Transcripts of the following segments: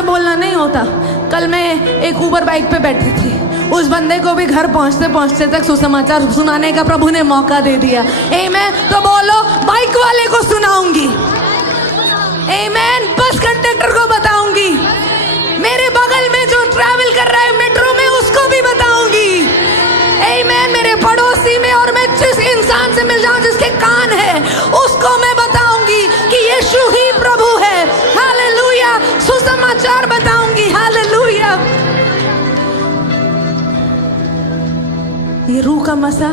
से बोलना नहीं होता। कल मैं एक ऊबर बाइक पे बैठी थी, उस बंदे को भी घर पहुंचते पहुंचते तक सुसमाचार सुनाने का प्रभु ने मौका दे दिया। आमेन। तो बोलो, बाइक वाले को सुनाऊंगी, आमेन। बस कंडक्टर को बताऊंगी, मेरे बगल में जो ट्रैवल कर रहा है मेट्रो में उसको भी बताऊंगी, आमेन। मेरे पड़ोसी में और मैं जिस इंसान से मिल जाऊं जिसके कान है उसको मैं बताऊंगी कि यीशु ही प्रभु है। हालेलुया। सुसमाचार बताऊंगी। हालेलुया। ये रूह का मसा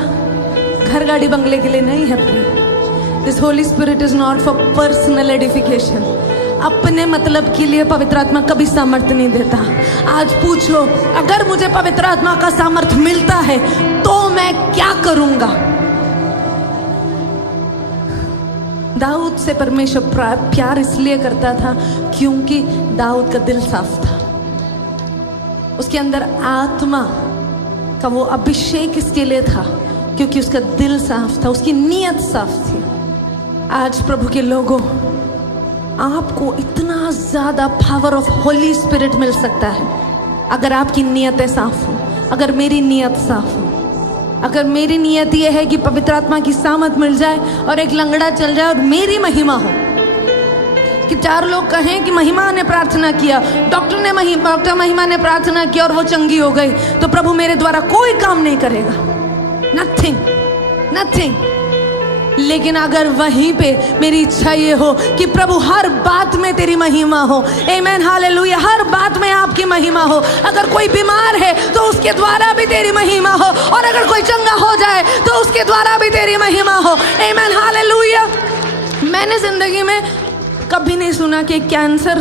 घर गाड़ी बंगले के लिए नहीं है प्रिय। This Holi spirit is not for personal edification. अपने मतलब के लिए पवित्र आत्मा कभी सामर्थ्य नहीं देता। आज पूछो, अगर मुझे पवित्र आत्मा का सामर्थ्य मिलता है तो मैं क्या करूंगा? दाऊद से परमेश्वर प्यार इसलिए करता था क्योंकि दाऊद का दिल साफ था। उसके अंदर आत्मा का वो अभिषेक इसके लिए था क्योंकि उसका दिल साफ था, उसकी नीयत साफ थी। आज प्रभु के लोगों, आपको इतना ज्यादा पावर ऑफ होली स्पिरिट मिल सकता है अगर आपकी नीयतें साफ हो, अगर मेरी नीयत साफ हो। अगर मेरी नीयत यह है कि पवित्र आत्मा की सामर्थ मिल जाए और एक लंगड़ा चल जाए और मेरी महिमा हो, कि 4 लोग कहें कि महिमा ने प्रार्थना किया, डॉक्टर महिमा ने प्रार्थना किया और वो चंगी हो गई, तो प्रभु मेरे द्वारा कोई काम नहीं करेगा, नथिंग। लेकिन अगर वहीं पे मेरी इच्छा ये हो कि प्रभु हर बात में तेरी महिमा हो, आमेन, हालेलुया, हर बात में आपकी महिमा हो। अगर कोई बीमार है तो उसके द्वारा भी तेरी महिमा हो, और अगर कोई चंगा हो जाए तो उसके द्वारा भी तेरी महिमा हो, आमेन, हालेलुया। मैंने जिंदगी में कभी नहीं सुना कि कैंसर,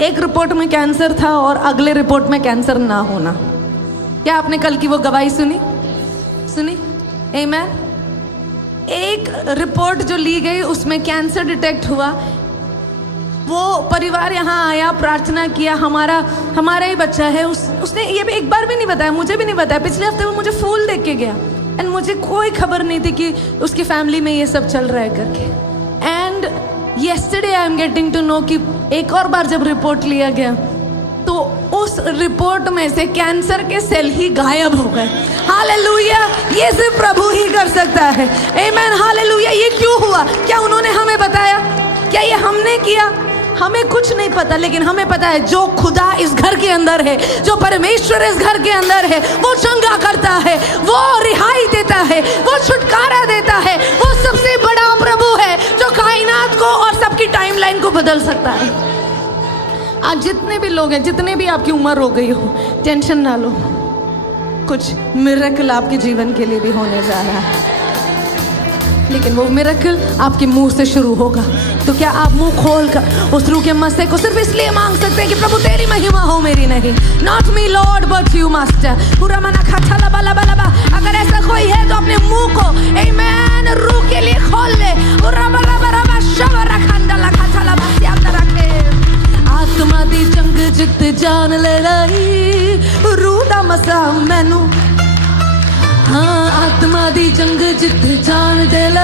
एक रिपोर्ट में कैंसर था और अगले रिपोर्ट में कैंसर ना होना। क्या आपने कल की वो गवाही सुनी? आमेन। एक रिपोर्ट जो ली गई उसमें कैंसर डिटेक्ट हुआ। वो परिवार यहाँ आया, प्रार्थना किया, हमारा ही बच्चा है। उसने ये भी एक बार भी नहीं बताया, मुझे भी नहीं बताया। पिछले हफ्ते वो मुझे फूल देख के गया एंड मुझे कोई खबर नहीं थी कि उसकी फैमिली में ये सब चल रहा है करके। And yesterday I am getting to know कि एक और बार जब रिपोर्ट लिया गया तो उस रिपोर्ट में से कैंसर के सेल ही गायब हो गए। हालेलुया। ये सिर्फ प्रभु ही कर सकता है, आमेन, हालेलुया। ये क्यों हुआ? क्या उन्होंने हमें बताया? क्या ये हमने किया? हमें कुछ नहीं पता, लेकिन हमें पता है जो खुदा इस घर के अंदर है, जो परमेश्वर इस घर के अंदर है, वो चंगा करता है, वो रिहाई देता है, वो छुटकारा देता है। वो सबसे बड़ा प्रभु है जो कायनात को और सबकी टाइमलाइन को बदल सकता है। आज जितने भी लोग हैं, जितने भी आपकी उम्र हो गई हो, टेंशन ना लो, कुछ मिरेकल आपके जीवन के लिए भी होने जा रहा है, लेकिन वो मिरेकल आपके मुंह से शुरू होगा। तो क्या आप मुंह खोल कर उस रूह के मस्से को सिर्फ इसलिए मांग सकते हैं कि प्रभु तेरी महिमा हो, मेरी नहीं? Not me Lord but you master. पूरा मना खाता लबा लबा लबा। अगर ऐसा कोई है तो अपने मुंह को आमेन रूह के लिए खोल ले। आत्मा दी जंग जित जान ले लाई, रूह दा मसा मैनू, हाँ, आत्मा दी जंग जित जान दे लाई।